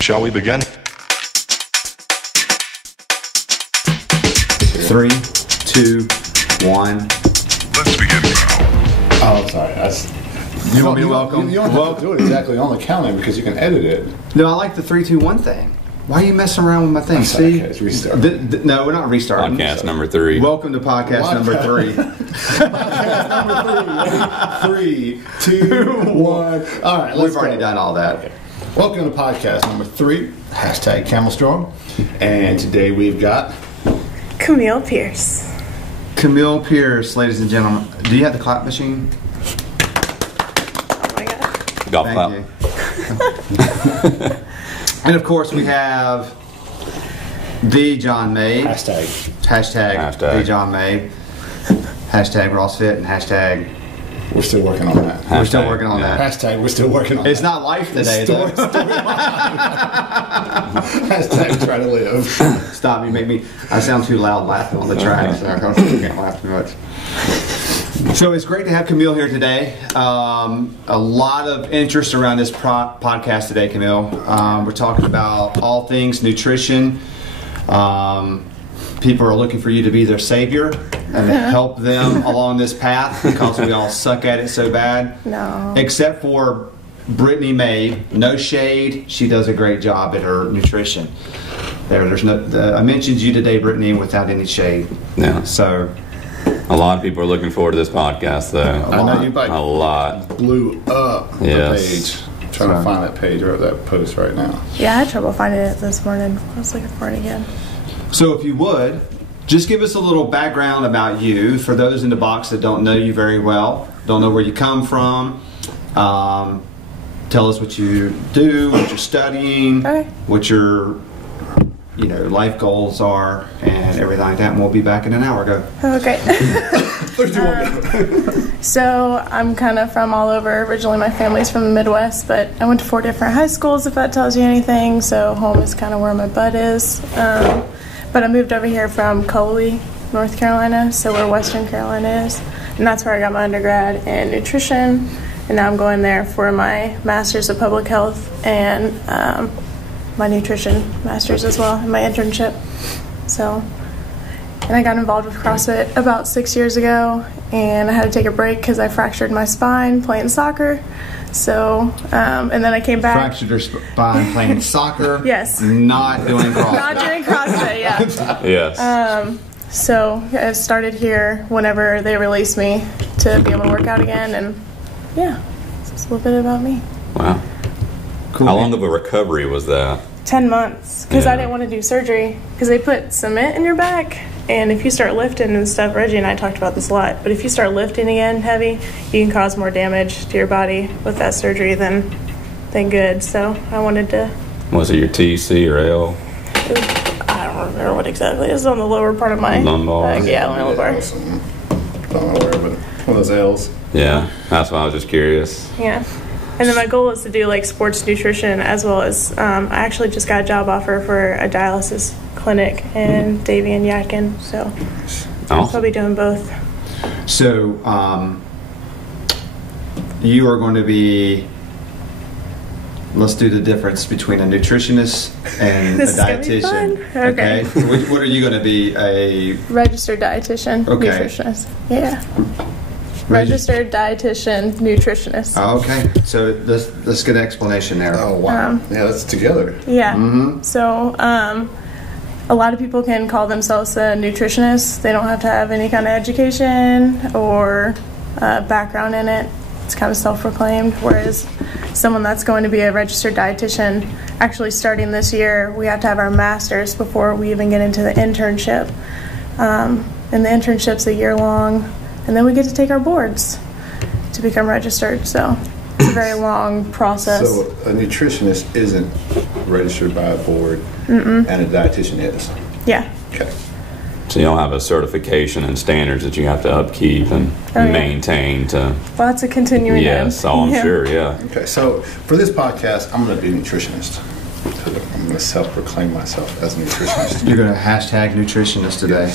Shall we begin? 3, 2, 1. Let's begin now. Oh, sorry. You want me to welcome? You don't have to do it exactly on the counting because you can edit it. No, I like the 3, 2, 1 thing. Why are you messing around with my thing? Sorry, See? okay, it's restart. No, we're not restarting. Podcast number 3. Welcome to podcast number 3. Podcast number 3. 3, 2, 1. All right, We've already done all that. Okay. Welcome to podcast number 3. Hashtag Camelstrong. And today we've got Camille Pearce. Camille Pearce, ladies and gentlemen. Do you have the clap machine? Oh my god. Golf Thank you. And of course, we have the John May. Hashtag the John May. Hashtag Rossfit and hashtag we're still working on that. we're still working on that. Hashtag we're still working on It's that. not life today, though. Hashtag try to live. Stop, you make me. I sound too loud laughing on the track, so I can't laugh too much. So it's great to have Camille here today. A lot of interest around this podcast today, Camille. We're talking about all things nutrition. People are looking for you to be their savior and help them along this path because we all suck at it so bad. No. Except for Brittany May. No shade. She does a great job at her nutrition. There's no. I mentioned you today, Brittany, without any shade. Yeah. So. A lot of people are looking forward to this podcast, though. I know you A lot. blew up Yes. the page. Trying to find that page or that post right now. Yeah, I had trouble finding it this morning. I was looking for it again. So if you would, just give us a little background about you for those in the box that don't know you very well, don't know where you come from. Tell us what you do, what you're studying, Okay. what your life goals are, and everything like that. And we'll be back in an hour. Go. Oh, great. So I'm kind of from all over. Originally, my family's from the Midwest, but I went to 4 different high schools, if that tells you anything. So home is kind of where my butt is. But I moved over here from Coley, North Carolina, so where Western Carolina is. And that's where I got my undergrad in nutrition. And now I'm going there for my master's of public health and my nutrition master's as well, and my internship. And I got involved with CrossFit about 6 years ago, and I had to take a break because I fractured my spine playing soccer. So, and then I came back. Fractured her spine playing soccer. Yes. Not doing CrossFit. Not doing CrossFit, yeah. Yes. So I started here whenever they released me to be able to work out again, and yeah, that's a little bit about me. Wow. Cool. How long of a recovery was that? 10 months, because I Yeah. didn't want to do surgery, because they put cement in your back, and if you start lifting and stuff, Reggie and I talked about this a lot, but if you start lifting again heavy, you can cause more damage to your body with that surgery than good. So I wanted to. Was it your T, C, or L? I don't remember what exactly. It was on the lower part of my Lumbar. yeah, my lumbar. Don't know where, but one of those L's. Yeah. That's why I was just curious. Yeah. And then my goal is to do like sports nutrition as well as I actually just got a job offer for a dialysis clinic in Davie and Yadkin. So I'll Awesome. be doing both. So, you are going to be. Let's do the difference between a nutritionist and This a is gonna be dietitian. fun. Okay. What are you going to be? A Registered dietitian, Okay. nutritionist. Yeah. Registered dietitian, nutritionist. Okay. So let's get an explanation there. Oh, wow. Yeah, that's together. Yeah. So, a lot of people can call themselves a nutritionist. They don't have to have any kind of education or background in it. It's kind of self-proclaimed. Whereas someone that's going to be a registered dietitian, actually starting this year, we have to have our master's before we even get into the internship. And the internship's a year long, and then we get to take our boards to become registered. So it's a very long process. So a nutritionist isn't registered by a board, and a dietitian is. Yeah. Okay. So you don't have a certification and standards that you have to upkeep and yeah. maintain to. Lots of continuing. Yes, I'm sure. Yeah. Okay. So for this podcast, I'm going to be a nutritionist. I'm going to self-proclaim myself as a nutritionist. You're going to hashtag nutritionist today.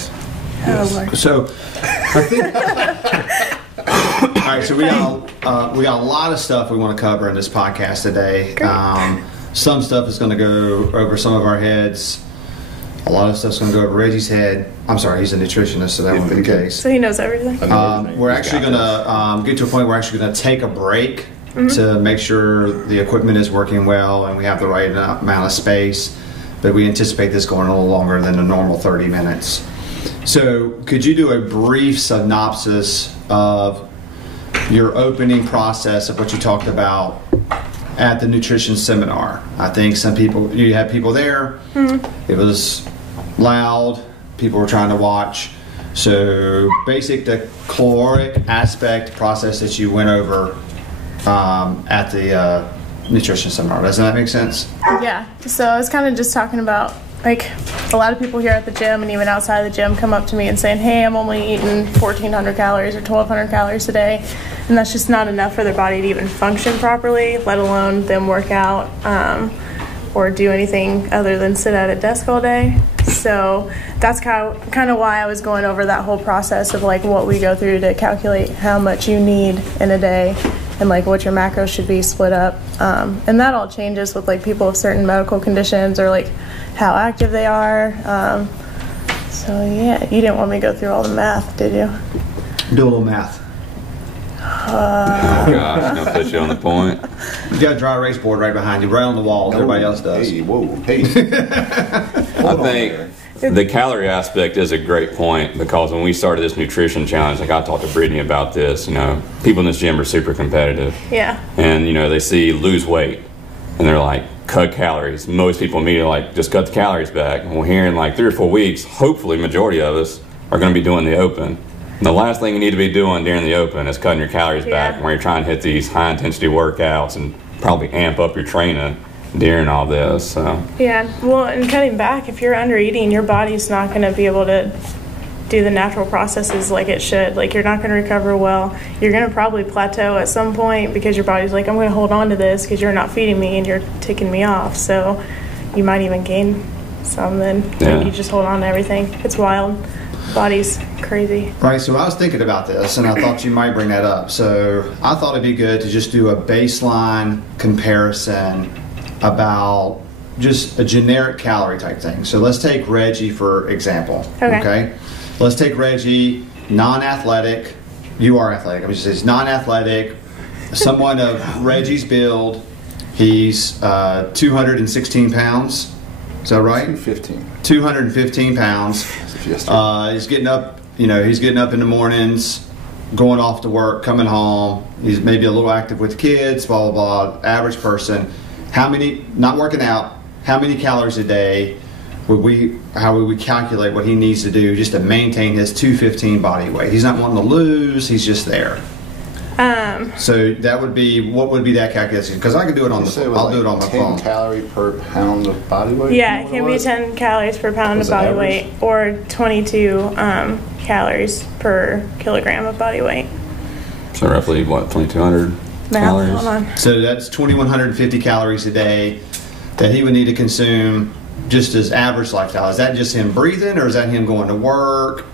Yes. Oh, Lord. So, I think. All right, so we got a lot of stuff we want to cover in this podcast today. some stuff is going to go over some of our heads. A lot of stuff's going to go over Reggie's head. I'm sorry, he's a nutritionist, so that won't be the case. So he knows everything. We're actually going to get to a point where we're actually going to take a break to make sure the equipment is working well and we have the right amount of space. But we anticipate this going a little longer than a normal 30 minutes. So could you do a brief synopsis of your opening process of what you talked about at the nutrition seminar? I think you had people there. It was loud. People were trying to watch. So the caloric aspect process that you went over at the nutrition seminar. Doesn't that make sense? Yeah. So I was kind of just talking about, like, a lot of people here at the gym and even outside of the gym come up to me and saying, hey, I'm only eating 1,400 calories or 1,200 calories a day. And that's just not enough for their body to even function properly, let alone them work out or do anything other than sit at a desk all day. So that's kind of why I was going over that whole process of, like, what we go through to calculate how much you need in a day and, like, what your macros should be split up. And that all changes with, like, people with certain medical conditions or, like, how active they are. So, yeah, you didn't want me to go through all the math, did you? Do a little math. Oh gosh, gonna put you on the point. You got a dry erase board right behind you, right on the wall. Everybody else does. Hey, whoa, hey. I think the calorie aspect is a great point, because when we started this nutrition challenge, like I talked to Brittany about this, people in this gym are super competitive. Yeah. And, they see lose weight and they're like, cut calories. Most people immediately like, just cut the calories back. And here in like 3 or 4 weeks, hopefully majority of us are going to be doing the open. And the last thing you need to be doing during the open is cutting your calories back, where you're trying to hit these high intensity workouts and probably amp up your training during all this. So. Yeah, well, and cutting back, if you're under eating, your body's not going to be able to do the natural processes like it should. Like, you're not going to recover well. You're going to probably plateau at some point because your body's like, I'm going to hold on to this because you're not feeding me and you're ticking me off. So you might even gain some then. Like, you just hold on to everything. It's wild. Body's crazy. Right, so I was thinking about this, and I thought you might bring that up. So I thought it'd be good to just do a baseline comparison about just a generic calorie type thing. So let's take Reggie for example. Okay? Let's take Reggie, non-athletic. You are athletic. I'm just saying, he's non-athletic. Someone of Reggie's build. He's 216 pounds. Is that right? 215 pounds. He's getting up. He's getting up in the mornings, going off to work, coming home. He's maybe a little active with kids. Blah blah blah. Average person. Not working out. How many calories a day? How would we calculate what he needs to do just to maintain his 215 body weight? He's not wanting to lose. He's just there. So that would be, what would be that calculation? Because I can do it on the phone. I'll do it on my phone. 10 calories per pound of body weight? Yeah, it can be 10 calories per pound of body weight, or 22 calories per kilogram of body weight. So roughly, what, 2,200 calories? Hold on. So that's 2,150 calories a day that he would need to consume just as average lifestyle. Is that just him breathing, or is that him going to work?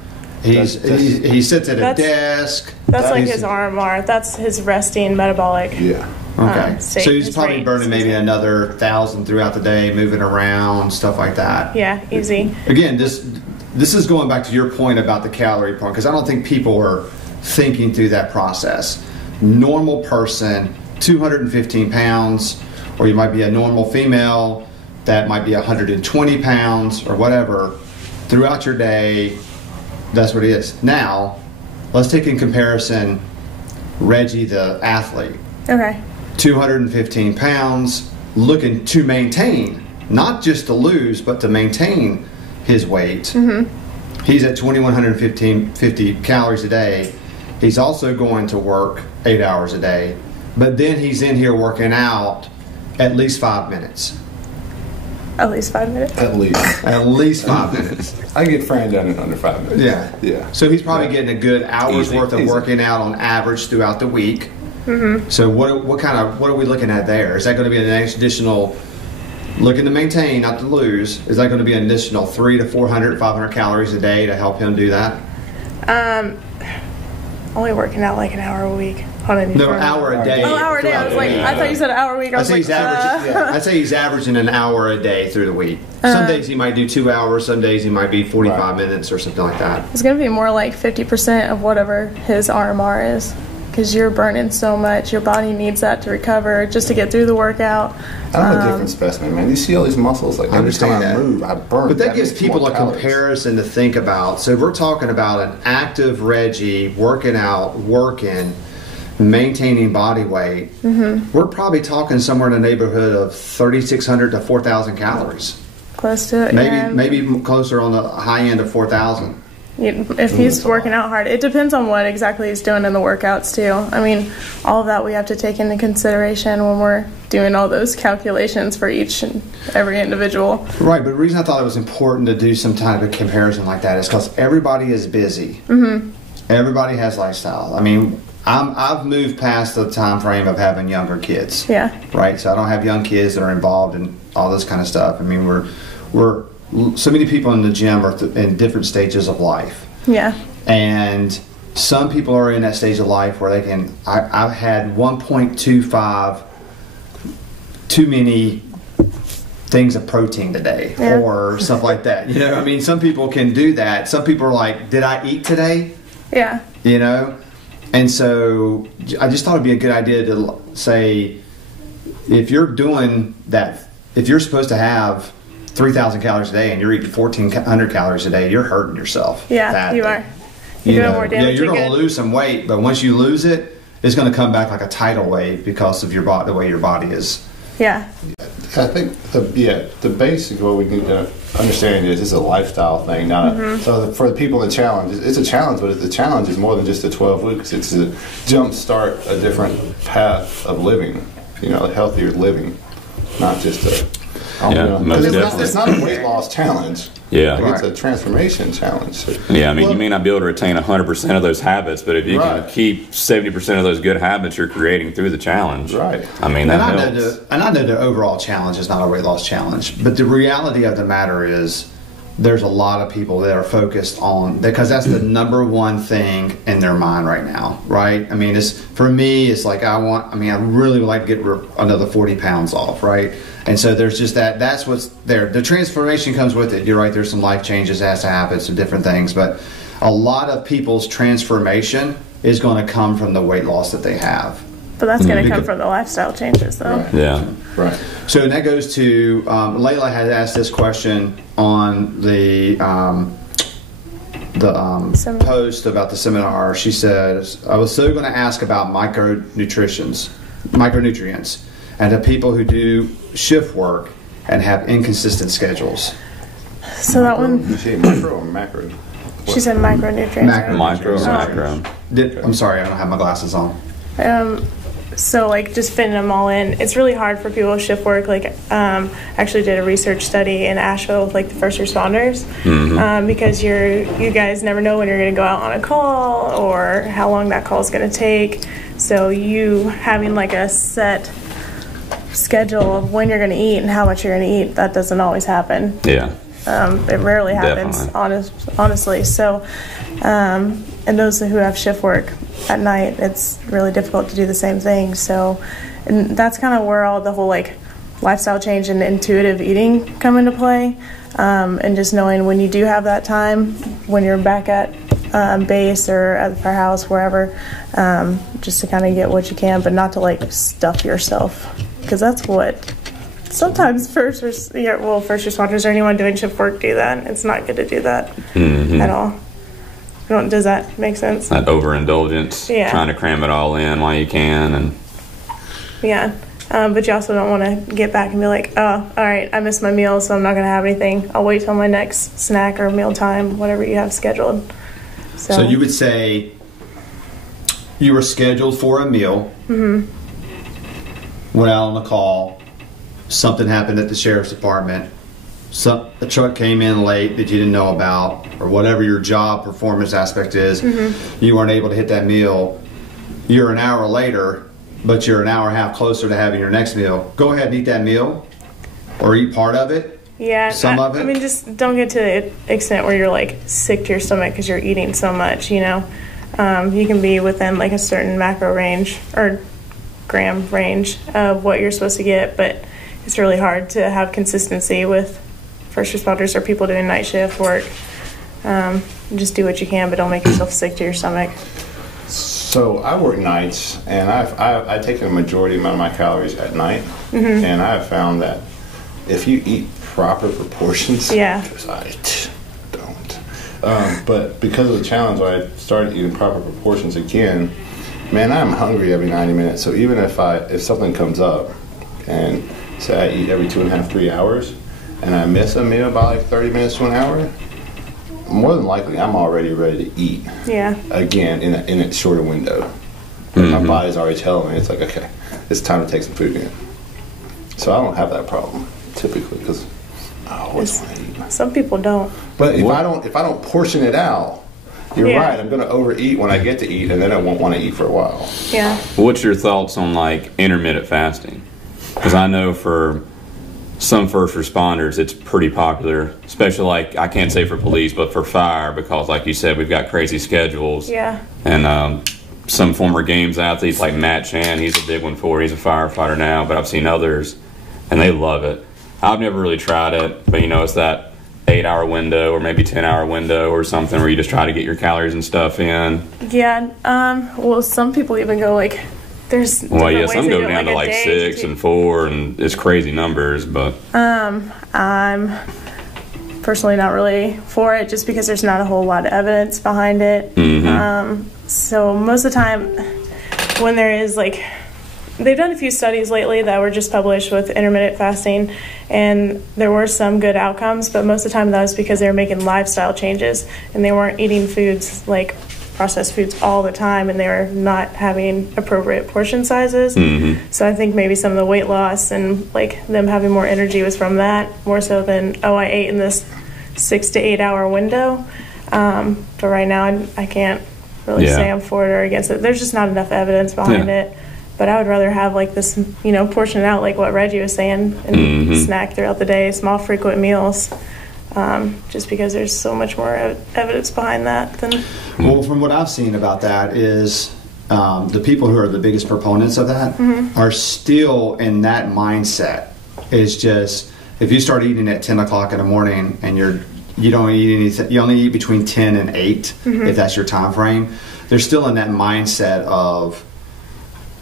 He sits at a desk. That's like his RMR. That's his resting metabolic. Yeah. Okay. So he's probably burning maybe another 1,000 throughout the day, moving around, stuff like that. Yeah, easy. Again, this is going back to your point about the calorie point, because I don't think people are thinking through that process. Normal person, 215 pounds, or you might be a normal female that might be 120 pounds or whatever, throughout your day. That's what it is. Now, let's take in comparison Reggie, the athlete. Okay. 215 pounds, looking to maintain, not just to lose, but to maintain his weight. Mm-hmm. He's at 2,150 calories a day. He's also going to work 8 hours a day, but then he's in here working out at least 5 minutes. At least 5 minutes? At least 5 minutes. I get Fran done in under 5 minutes. Yeah. So he's probably getting a good hour's worth of working out on average throughout the week. Mm-hmm. So what are we looking at there? Is that going to be an additional, looking to maintain, not to lose, is that going to be an additional 300 to 400, 500 calories a day to help him do that? Only working out like an hour a week. on any No, form. hour a day. Oh, hour a day. I was like, I thought you said hour a week. I was like, I'd say he's averaging an hour a day through the week. Some days he might do 2 hours. Some days he might be 45 minutes or something like that. It's going to be more like 50% of whatever his RMR is. Because you're burning so much, your body needs that to recover, just to get through the workout. I'm a different specimen, man. You see all these muscles, like every time I move, I burn. But that gives people a comparison to think about. So we're talking about an active Reggie working out, maintaining body weight. We're probably talking somewhere in the neighborhood of 3,600 to 4,000 calories. Close to it. Maybe closer on the high end of 4,000. If he's working out hard, it depends on what exactly he's doing in the workouts too. I mean, all of that we have to take into consideration when we're doing all those calculations for each and every individual. Right, but the reason I thought it was important to do some type of comparison like that is because everybody is busy. Everybody has lifestyle. I mean, I've moved past the time frame of having younger kids. Yeah. Right, so I don't have young kids that are involved in all this kind of stuff. I mean, we're so many people in the gym are in different stages of life. Yeah. And some people are in that stage of life where they can. I've had 1.25 too many things of protein today, or stuff like that. You know, I mean, some people can do that. Some people are like, "Did I eat today?" Yeah. You know, and so I just thought it'd be a good idea to say, if you're doing that, if you're supposed to have 3,000 calories a day and you're eating 1,400 calories a day, you're hurting yourself. Yeah, badly. you are. You're doing more damage. Yeah, you're going to lose some weight, but once you lose it, it's going to come back like a tidal wave because of the way your body is. Yeah. I think the basic what we need to understand is it's a lifestyle thing. So for the people in the challenge, it's a challenge, but the challenge is more than just the 12 weeks. It's a jump start a different path of living, a healthier living, not just a. It's not a weight loss challenge. Yeah. It's a transformation challenge. Yeah, I mean, you may not be able to retain 100% of those habits, but if you can keep 70% of those good habits you're creating through the challenge, right? I mean, that helps. And I know the overall challenge is not a weight loss challenge, but the reality of the matter is there's a lot of people that are focused on, because that's the number one thing in their mind right now, right? I mean, for me, it's like I really would like to get another 40 pounds off, right? And so there's just that's what's there. The transformation comes with it. You're right, there's some life changes that has to happen, some different things, but a lot of people's transformation is going to come from the weight loss that they have. But that's going to come from the lifestyle changes, though. Right. Yeah. Right. So that goes to, Layla had asked this question on the post about the seminar. She says, I was so going to ask about micronutrients, and to people who do shift work and have inconsistent schedules. So that one... Did you say micro or macro? She said micronutrients. Macro. I'm sorry, I don't have my glasses on. So like just fitting them all in, it's really hard for people to shift work. Like actually did a research study in Asheville with like the first responders, because you guys never know when you're going to go out on a call or how long that call is going to take. So you having like a set schedule of when you're going to eat and how much you're going to eat, that doesn't always happen. Yeah. It rarely happens, honestly. So, and those who have shift work at night, it's really difficult to do the same thing. So, and that's kind of where all the whole like lifestyle change and intuitive eating come into play. And just knowing when you do have that time, when you're back at base or at our house, wherever, just to kind of get what you can, but not to like stuff yourself, because that's what sometimes first responders or anyone doing shift work do that. It's not good to do that at all. Does that make sense? That overindulgence, trying to cram it all in while you can, but you also don't want to get back and be like, oh, all right, I missed my meal, so I'm not going to have anything. I'll wait till my next snack or meal time, whatever you have scheduled. So you would say you were scheduled for a meal, went out on a call, something happened at the sheriff's department, a truck came in late that you didn't know about, or whatever your job performance aspect is, you weren't able to hit that meal. You're an hour later, but you're an hour and a half closer to having your next meal. Go ahead and eat that meal, or eat part of it. Yeah, some of it. I mean, just don't get to the extent where you're like sick to your stomach because you're eating so much, You can be within like a certain macro range or gram range of what you're supposed to get, but it's really hard to have consistency with first responders or people doing night shift work. Just do what you can, but don't make yourself sick to your stomach. So I work nights, and I take a majority amount of my calories at night, and I have found that if you eat proper proportions, because I don't, but because of the challenge, I started eating proper proportions again. Man, I'm hungry every 90 minutes. So even if something comes up, and say I eat every 2.5, 3 hours, and I miss a meal by like 30 minutes to an hour, more than likely I'm already ready to eat. Yeah. Again, in a shorter window. My body's already telling me, it's like, okay, it's time to take some food in. So I don't have that problem typically because I always want to eat. Some people don't. But if I don't portion it out, you're right. I'm going to overeat when I get to eat, and then I won't want to eat for a while. Yeah. What's your thoughts on like intermittent fasting? Because I know for some first responders, it's pretty popular, especially like, I can't say for police, but for fire, because like you said, we've got crazy schedules. Yeah. And some former games athletes like Matt Chan, he's a big one for it. He's a firefighter now, but I've seen others, and they love it. I've never really tried it, but it's that 8-hour window or maybe 10-hour window or something where you just try to get your calories and stuff in. Yeah. Well, some people even go like, there's some go down to like 6 and 4, and it's crazy numbers. But I'm personally not really for it, just because there's not a whole lot of evidence behind it. So most of the time, when there is like, they've done a few studies lately that were just published with intermittent fasting, and there were some good outcomes, but most of the time that was because they were making lifestyle changes and they weren't eating foods like processed foods all the time, and they were not having appropriate portion sizes. So I think maybe some of the weight loss and like them having more energy was from that, more so than, I ate in this 6 to 8 hour window. But right now I can't really say I'm for it or against it. There's just not enough evidence behind it. But I would rather have like this, portion it out like what Reggie was saying, and snack throughout the day, small frequent meals. Just because there's so much more evidence behind that than... Well, from what I've seen about that is the people who are the biggest proponents of that are still in that mindset. It's just, if you start eating at 10 o'clock in the morning and you don't eat anything, you only eat between 10 and 8, if that's your time frame, they're still in that mindset of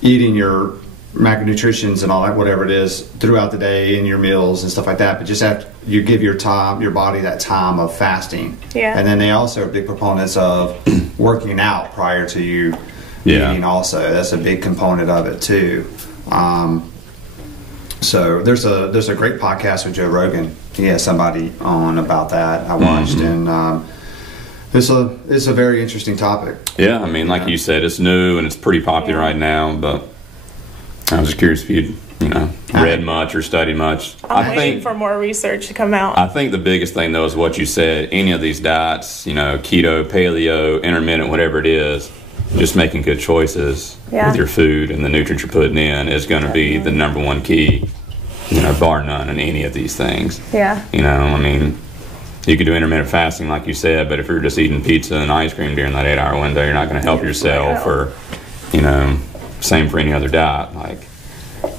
eating your macronutrients and all that, whatever it is, throughout the day in your meals and stuff like that. But just after you give your body that time of fasting. Yeah. And then they also are big proponents of working out prior to you eating also. That's a big component of it too. So there's a great podcast with Joe Rogan. He has somebody on about that I watched, and it's a very interesting topic. Yeah, like you said, it's new and it's pretty popular right now, but I was just curious if you'd, read much or studied much. I'm waiting for more research to come out. I think the biggest thing, though, is what you said. Any of these diets, keto, paleo, intermittent, whatever it is, just making good choices with your food and the nutrients you're putting in is going to be the number one key, bar none in any of these things. Yeah. You could do intermittent fasting, like you said, but if you're just eating pizza and ice cream during that 8-hour window, you're not going to help yourself, or, same for any other diet.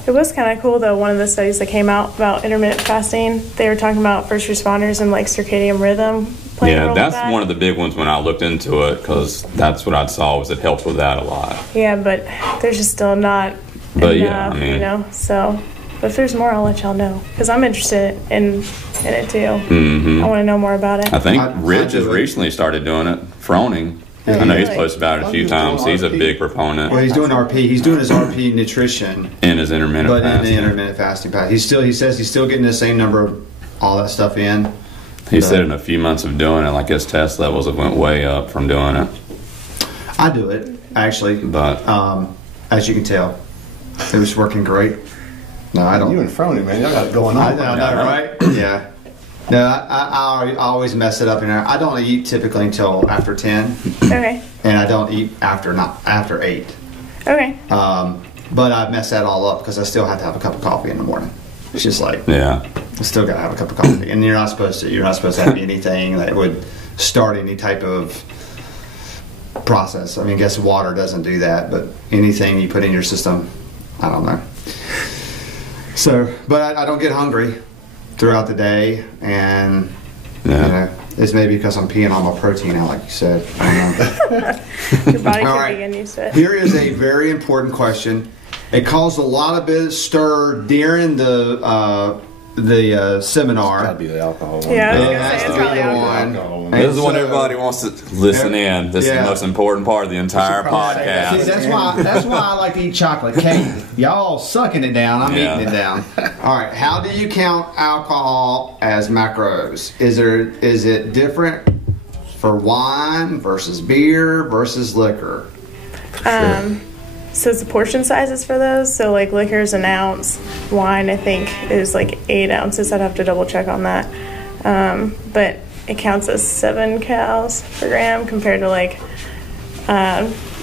It was kind of cool, though, one of the studies that came out about intermittent fasting, they were talking about first responders and like circadian rhythm playing a role. Yeah, that's one of the big ones when I looked into it, because that's what I saw was it helps with that a lot. Yeah, but there's just still not enough, so... But if there's more, I'll let y'all know, because I'm interested in it too. I want to know more about it. I think Rich has recently started doing it, Froning. I know he's posted about it a few times. He's a big proponent. Well, he's doing RP. He's doing his RP nutrition in his intermittent fasting. But in the intermittent fasting path, he says he's still getting the same number of all that stuff in. He said in a few months of doing it, like his test levels have went way up from doing it. I do it actually, but as you can tell, it was working great. No, I don't. You and Froning, man, y'all got it going on. I know, right? Yeah. No, I always mess it up. I don't eat typically until after 10. Okay. And I don't eat after 8. Okay. But I mess that all up because I still have to have a cup of coffee in the morning. It's just like, I still got to have a cup of coffee. And you're not supposed to have anything that would start any type of process. I mean, I guess water doesn't do that, but anything you put in your system, I don't know. So, but I don't get hungry throughout the day, and you know, it's maybe because I'm peeing on my protein out, like you said. I don't know. Your body All could right. be getting used to it. Here is a very important question. It caused a lot of bit of stir during the seminar. Gotta be the alcohol one. Yeah, I was It gonna has say to it's be probably the alcohol. one. Alcohol. This is And when so- everybody wants to listen in. This is Yeah. the most important part of the entire probably say that. See, podcast. that's why I like to eat chocolate cake. Y'all sucking it down. I'm Yeah. eating it down. All right. How do you count alcohol as macros? Is it different for wine versus beer versus liquor? So it's the portion sizes for those. So like liquor's an ounce, wine I think is like 8 ounces. I'd have to double check on that. But it counts as 7 calories per gram compared to like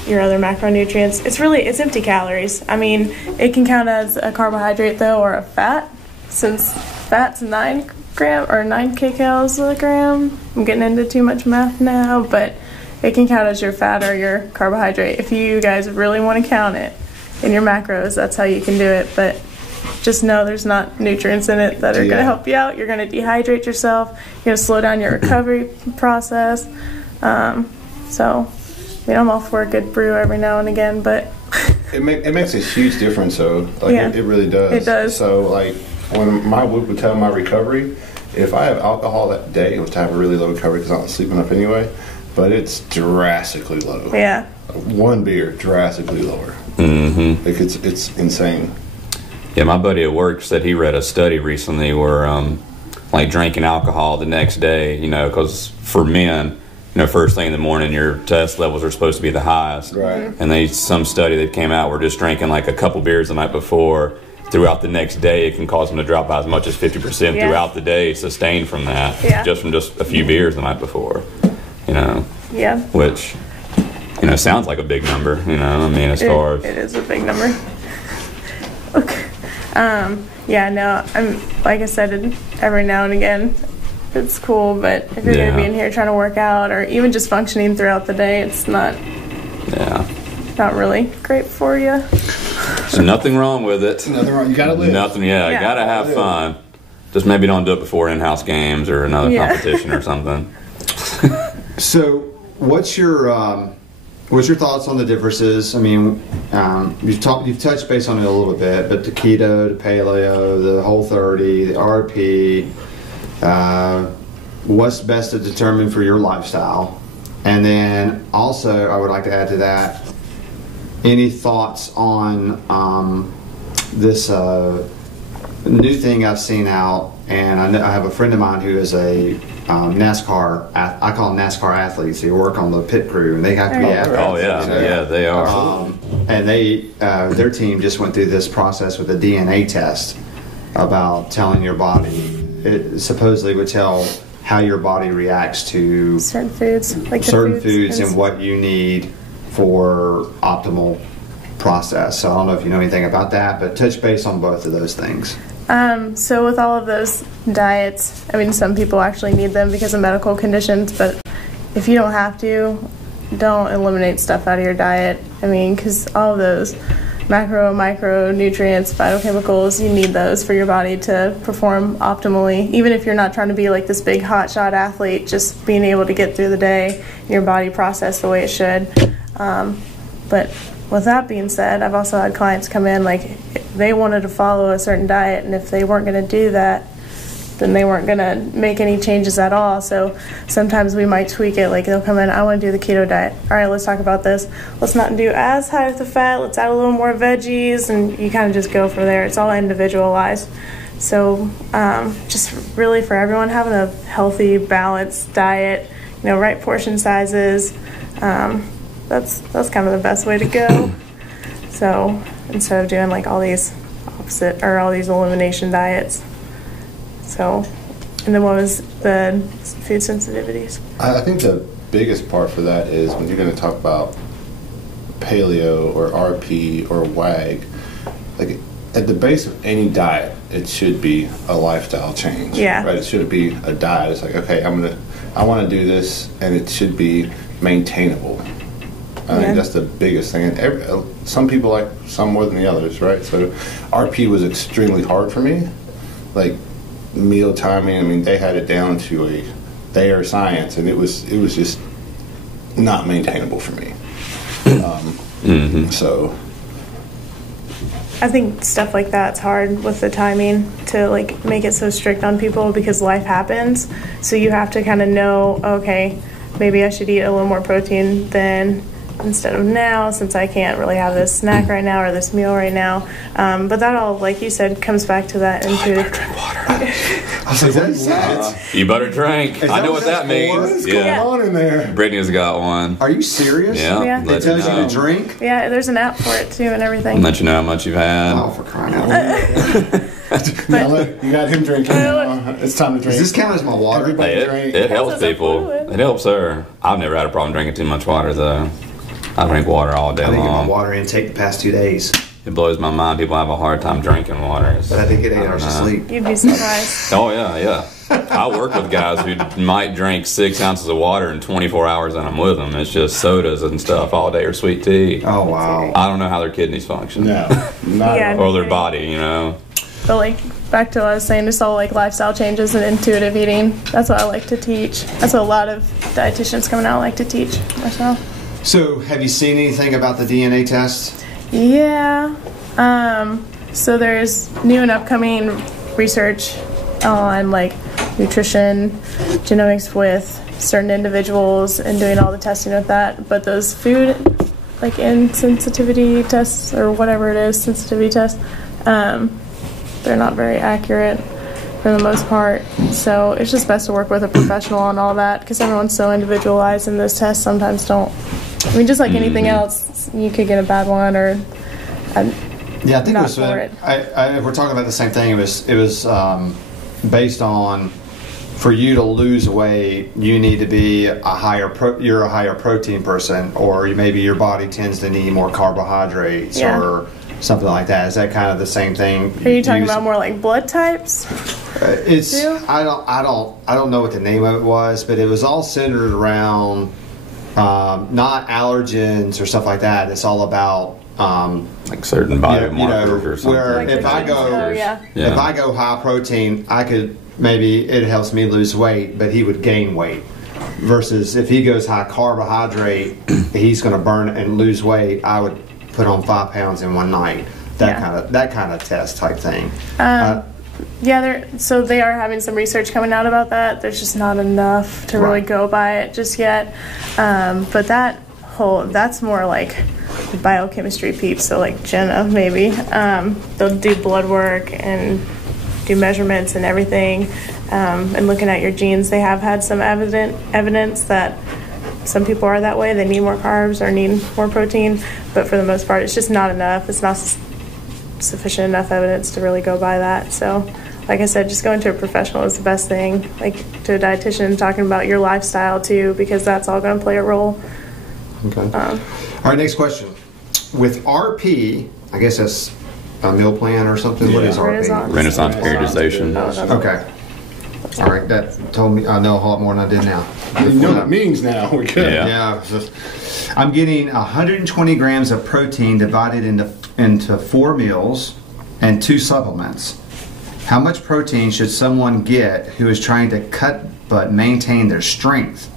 your other macronutrients. It's empty calories. I mean, it can count as a carbohydrate though, or a fat, since fat's 9 kcals a gram. I'm getting into too much math now, but it can count as your fat or your carbohydrate. If you guys really want to count it in your macros, that's how you can do it. But just know there's not nutrients in it that are going to help you out. You're going to dehydrate yourself. You're going to slow down your recovery process. So, I mean, I'm all for a good brew every now and again, but It makes a huge difference, though. Like, Yeah. it really does. It does. So, like, when my Whoop would tell my recovery, if I have alcohol that day, which I have a really low recovery because I don't sleep enough anyway, but it's drastically low. yeah. One beer, drastically lower. Mm-hmm. Like, it's insane. Yeah, my buddy at work said he read a study recently where, like, drinking alcohol the next day, you know, because for men, you know, first thing in the morning, your test levels are supposed to be the highest. Right. And some study that came out where just drinking like a couple beers the night before, throughout the next day, it can cause them to drop by as much as 50% Yeah. throughout the day, sustained from that, Yeah. just from just a few beers the night before, you know, Yeah. which, you know, sounds like a big number, you know, I mean, as far as... It is a big number. Okay. Yeah, no, I'm, like I said, every now and again, it's cool, but if you're going to be in here trying to work out or even just functioning throughout the day, it's not really great for you. So nothing wrong with it. Nothing wrong. You gotta live. Nothing, Yeah. gotta have fun. Just maybe don't do it before in-house games or another Yeah. competition or something. So, what's your thoughts on the differences? I mean, you've touched base on it a little bit, but the keto, the paleo, the Whole30, the RP. What's best to determine for your lifestyle? And then also, I would like to add to that, any thoughts on this new thing I've seen out? And I have a friend of mine who is a NASCAR. I call them NASCAR athletes. They work on the pit crew, and they have to be athletes. Oh, yeah. Yeah, they are. And their team just went through this process with a DNA test about telling your body. It supposedly would tell how your body reacts to Certain foods, like the certain foods and what you need for optimal process. So I don't know if you know anything about that, but touch base on both of those things. So with all of those diets, I mean, some people actually need them because of medical conditions, but if you don't have to, don't eliminate stuff out of your diet. I mean, because all of those macro, micronutrients, phytochemicals, you need those for your body to perform optimally. Even if you're not trying to be like this big hotshot athlete, just being able to get through the day, your body process the way it should. But with that being said, I've also had clients come in like they wanted to follow a certain diet, and if they weren't going to do that, then they weren't going to make any changes at all. So sometimes we might tweak it. Like they'll come in, I want to do the keto diet. All right, let's talk about this. Let's not do as high of the fat. Let's add a little more veggies, and you kind of just go from there. It's all individualized. So just really for everyone, having a healthy, balanced diet, you know, right portion sizes. That's kind of the best way to go. So instead of doing like all these opposite or all these elimination diets. So, and then what was the food sensitivities? I think the biggest part for that is when you're going to talk about paleo or RP or WAG, like at the base of any diet, it should be a lifestyle change. Yeah. Right? It shouldn't be a diet. It's like, okay, I want to do this, and it should be maintainable. I think that's the biggest thing. And some people like some more than the others, right? So RP was extremely hard for me. Like meal timing, I mean, they had it down to their science, and it was just not maintainable for me. So I think stuff like that's hard with the timing to like make it so strict on people because life happens. So you have to kind of know, okay, maybe I should eat a little more protein than instead of now, since I can't really have this snack right now or this meal right now. But that all, like you said, comes back to that intuitive. Drink water. Is You better drink. I know what that means. what's going on in there? Brittany's got one. Are you serious? Yeah. Yeah. It tells you to drink? Yeah, there's an app for it too and everything. Let you know how much you've had. Oh, for crying out loud. Now look, you got him drinking. It's time to drink. Does this count as my water? Everybody Hey, drink. it helps Counts as a people. fluid. It helps her. I've never had a problem drinking too much water though. I drink water all day I didn't get my long. water intake the past 2 days, It blows my mind. People have a hard time drinking water. but I did get 8 hours of sleep. You'd be surprised. Oh yeah. I work with guys who might drink 6 ounces of water in 24 hours, and I'm with them. It's just sodas and stuff all day or sweet tea. Oh, wow. I don't know how their kidneys function No, not Yeah. at all. or their body. You know. But like back to what I was saying, just all like lifestyle changes and intuitive eating. That's what I like to teach. That's what a lot of dietitians coming out like to teach myself. So, have you seen anything about the DNA test? Yeah. So there's new and upcoming research on like nutrition, genomics with certain individuals and doing all the testing with that. But those food like insensitivity tests or whatever it is, sensitivity tests, they're not very accurate for the most part. So it's just best to work with a professional on all that because everyone's so individualized and those tests sometimes don't. I mean, just like anything else, you could get a bad one or Yeah, I think Not it was. for it. If we're talking about the same thing, it was based on for you to lose weight, you need to be you're a higher protein person, or maybe your body tends to need more carbohydrates Yeah. or something like that. Is that kind of the same thing? Are you talking about more like blood types? It's too? I don't know what the name of it was, but it was all centered around not allergens or stuff like that. It's all about Like certain biomarkers or something. where Like if the I genes, go yeah. if I go high protein, I could maybe it helps me lose weight, but he would gain weight. Versus if he goes high carbohydrate, he's going to burn and lose weight. I would put on 5 pounds in one night. That kind of test type thing. Yeah, so they are having some research coming out about that. There's just not enough to really Right. go by it just yet. But that's more like biochemistry peeps. So like Jenna maybe they'll do blood work and do measurements and everything, and looking at your genes. They have had some evidence that some people are that way. They need more carbs or need more protein, but for the most part, it's just not enough. It's not sufficient enough evidence to really go by that. So, like I said, just going to a professional is the best thing. Like to a dietitian, talking about your lifestyle too, because that's all going to play a role. Okay. All right, next question. With RP, I guess that's a meal plan or something. What is RP? Renaissance. Renaissance periodization. Okay. All right, that told me I know a whole lot more than I did now. You know what it means now. We're good. Yeah. Yeah, I'm getting 120 grams of protein divided into 4 meals and 2 supplements. How much protein should someone get who is trying to cut but maintain their strength?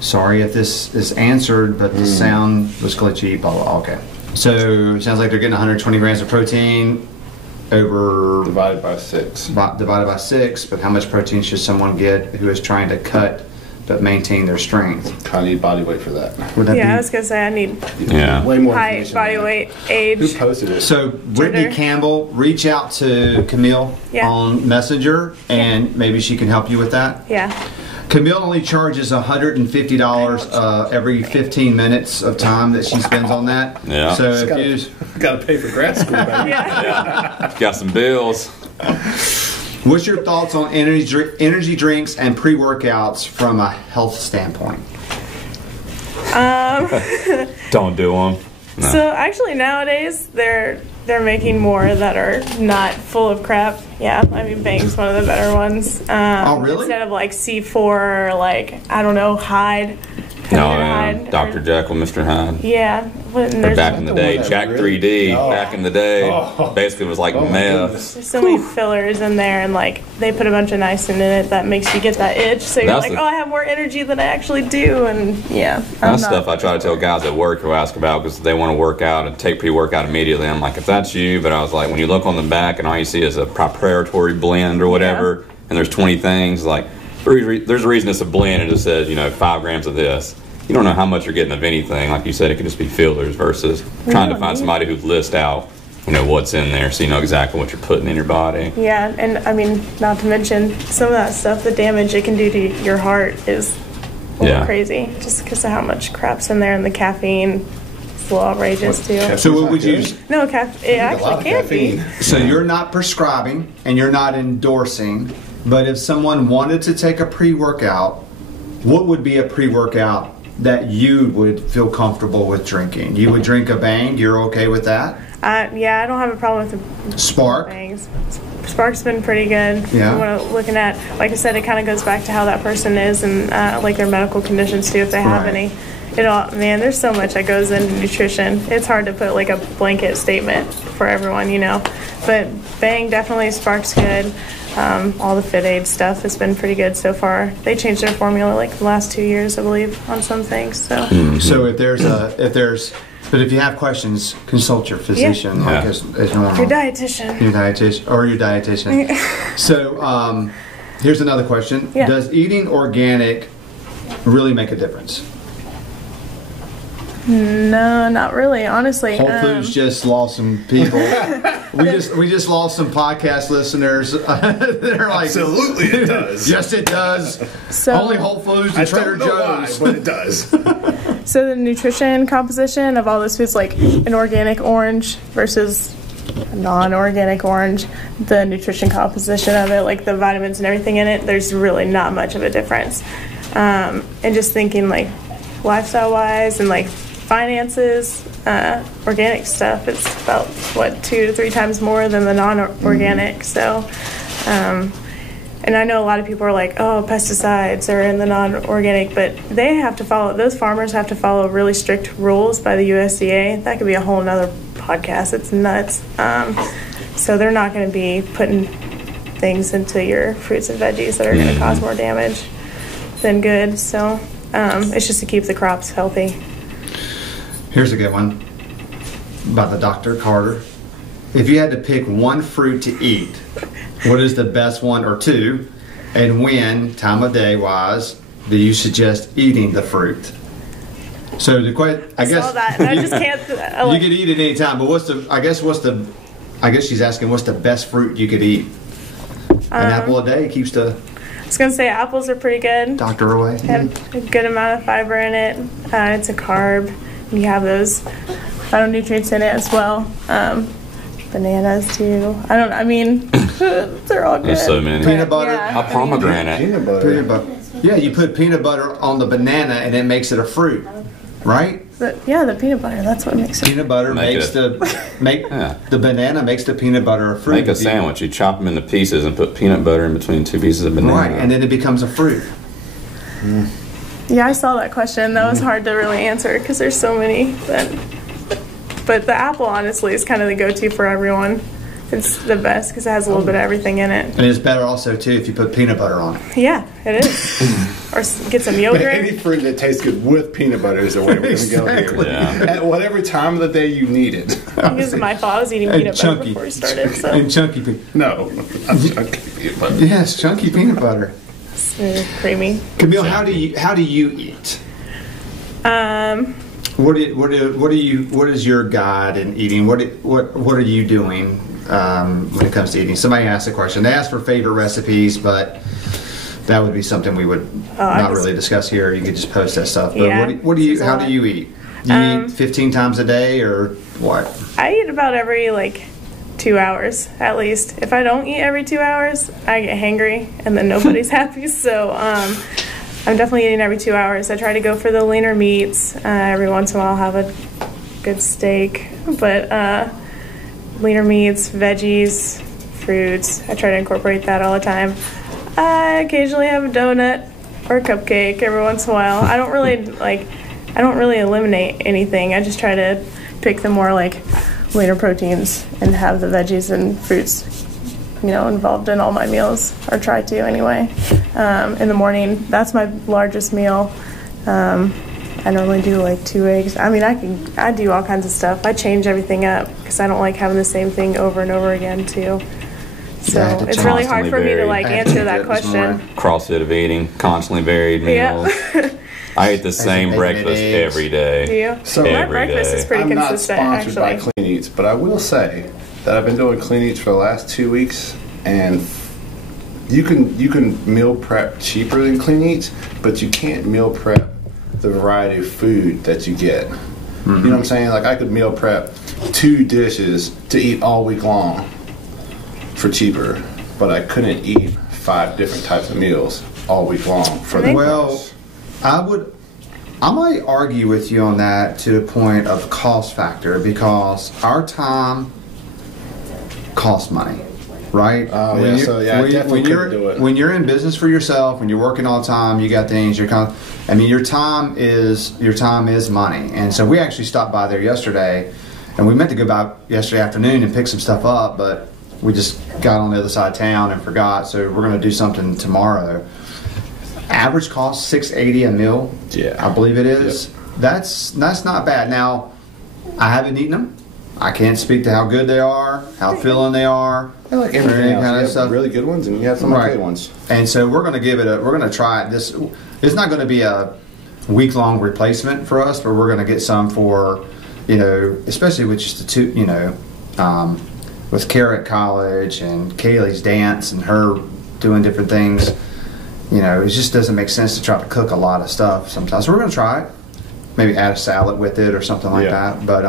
Sorry if this is answered, but the sound was glitchy. Blah, blah, okay. So it sounds like they're getting 120 grams of protein over Divided by 6. divided by 6. But how much protein should someone get who is trying to cut but maintain their strength? I need body weight for that. Would that Yeah, I be? was gonna say I need Yeah. Way more height, information body than that. weight, Who age. posted it? So Brittany Gender. Campbell, reach out to Camille Yeah. on Messenger, and maybe she can help you with that. Yeah. Camille only charges $150 every 15 minutes of time that she spends on that. Yeah. So if Gotta- you, Gotta pay for grad school, baby. Got some bills. what's your thoughts on energy drinks and pre-workouts from a health standpoint? Don't do them. No. So actually nowadays they're making more that are not full of crap. Yeah, I mean Bang's one of the better ones. Oh, really? Instead of like C4 or like I don't know Hyde, No, Dr. Jekyll, Mr. Hyde. Yeah. Or back in the day, Jack 3D. Back in the day, basically was like meth. There's so many fillers in there, and like they put a bunch of niacin in it that makes you get that itch. So you're like, I have more energy than I actually do, and yeah. That's stuff I try to tell guys at work who ask about because they want to work out and take pre-workout immediately. I'm like, if that's you, but I was like, when you look on the back and all you see is a preparatory blend or whatever, and there's 20 things, like there's a reason it's a blend and it just says 5 grams of this. You don't know how much you're getting of anything. Like you said, it could just be fillers versus trying to find somebody who lists out, what's in there so you know exactly what you're putting in your body. Yeah, and I mean, not to mention some of that stuff, the damage it can do to your heart is a little crazy just because of how much crap's in there and the caffeine. It's a little outrageous too. So what would you... No, it actually can't be. So you're not prescribing and you're not endorsing, but if someone wanted to take a pre-workout, what would be a pre-workout that you would feel comfortable with drinking? You would drink a Bang. You're okay with that? Yeah, I don't have a problem with the Spark. Bangs. Spark's been pretty good. Yeah. Looking at, like I said, it kind of goes back to how that person is and like their medical conditions too, if they have any. Man, there's so much that goes into nutrition. It's hard to put like a blanket statement for everyone, But Bang, definitely, Spark's good. All the Fit Aid stuff has been pretty good so far. They changed their formula like the last 2 years, I believe, on some things. So, so but if you have questions, consult your physician, like as normal. Your dietitian. Your dietitian. So, here's another question: does eating organic really make a difference? No, not really. Honestly, Whole Foods just lost some people. we just lost some podcast listeners. They're like, absolutely, it does. Yes, it does. So, only Whole Foods and Trader Joe's, but it does. So the nutrition composition of all those foods, like an organic orange versus a non-organic orange, the nutrition composition of it, like the vitamins and everything in it, there's really not much of a difference. And just thinking like lifestyle-wise and like finances, organic stuff, it's about 2 to 3 times more than the non-organic. So and I know a lot of people are like, pesticides are in the non-organic, but those farmers have to follow really strict rules by the USDA. That could be a whole nother podcast. It's nuts. So they're not going to be putting things into your fruits and veggies that are going to cause more damage than good. So it's just to keep the crops healthy. Here's a good one by the Dr. Carter. If you had to pick one fruit to eat, what is the best one or two, and when, time of day wise, do you suggest eating the fruit? So the question, I guess, saw that, and I just can't. You could eat it any time, but I guess she's asking what's the best fruit you could eat. An apple a day keeps the. I was gonna say apples are pretty good. Doctor away. Have a good amount of fiber in it. It's a carb. You have those phytonutrients in it as well. Bananas too. They're all good. There's so many. Peanut butter. A pomegranate. Peanut butter. Yeah, you put peanut butter on the banana and it makes it a fruit, right? The peanut butter. That's what makes it. Peanut butter makes the banana makes the peanut butter a fruit. Make a sandwich. You chop them into pieces and put peanut butter in between 2 pieces of banana. Right, and then it becomes a fruit. Yeah, I saw that question. That was hard to really answer because there's so many. But the apple, honestly, is kind of the go-to for everyone. It's the best because it has a little bit of everything in it. And it's better also, too, if you put peanut butter on it. Yeah, it is. Or get some yogurt. Any fruit that tastes good with peanut butter is the way we're going to go here. Yeah. At whatever time of the day you need it. This is my fault. I was eating peanut butter before we started. So. And chunky peanut. No, not chunky peanut butter. Yes, chunky peanut butter. It's really creamy. Camille, how do you eat? What is your guide in eating? What are you doing when it comes to eating? Somebody asked a question. They asked for favorite recipes, but that would be something we would not really discuss here. You could just post that stuff. But yeah, how do you eat? Do you eat 15 times a day or what? I eat about every 2 hours at least. If I don't eat every 2 hours, I get hangry and then nobody's happy. So I'm definitely eating every 2 hours. I try to go for the leaner meats. Every once in a while I'll have a good steak. But leaner meats, veggies, fruits, I try to incorporate that all the time. I occasionally have a donut or a cupcake every once in a while. I don't really eliminate anything. I just try to pick the more like leaner proteins and have the veggies and fruits, involved in all my meals, or try to anyway. In the morning, that's my largest meal. I normally do like 2 eggs. I mean, I do all kinds of stuff. I change everything up because I don't like having the same thing over and over again too. So Yeah, it's really hard for me to like answer that question. CrossFit of eating, constantly varied meals. Yeah. I eat the same bacon and breakfast eggs. every day. Do you? So My every breakfast day. is pretty I'm not consistent, sponsored by actually. Clean Eats, but I will say that I've been doing Clean Eats for the last 2 weeks, and you can meal prep cheaper than Clean Eats, but you can't meal prep the variety of food that you get. Mm-hmm. You know what I'm saying? Like, I could meal prep 2 dishes to eat all week long for cheaper, but I couldn't eat 5 different types of meals all week long for the Well, price. I might argue with you on that to the point of cost factor, because our time costs money, right? Oh, yeah, so, yeah, I definitely couldn't do it. When you're in business for yourself, when you're working all the time, you got things. Your time is money, and so we actually stopped by there yesterday, and we meant to go by yesterday afternoon and pick some stuff up, but we just got on the other side of town and forgot. So we're going to do something tomorrow. Average cost $6.80 a meal. Yeah. I believe it is. Yep. That's not bad. Now, I haven't eaten them. I can't speak to how good they are, how filling they are, I like or everything any else. kind You of have stuff. really good ones, and you have some Right. okay ones. And so we're going to try it. This it's not going to be a week-long replacement for us, but we're going to get some for, especially with just the two, with Kara at college and Kaylee's dance and her doing different things. It just doesn't make sense to try to cook a lot of stuff sometimes. So we're going to try it. Maybe add a salad with it or something like Yeah. that. But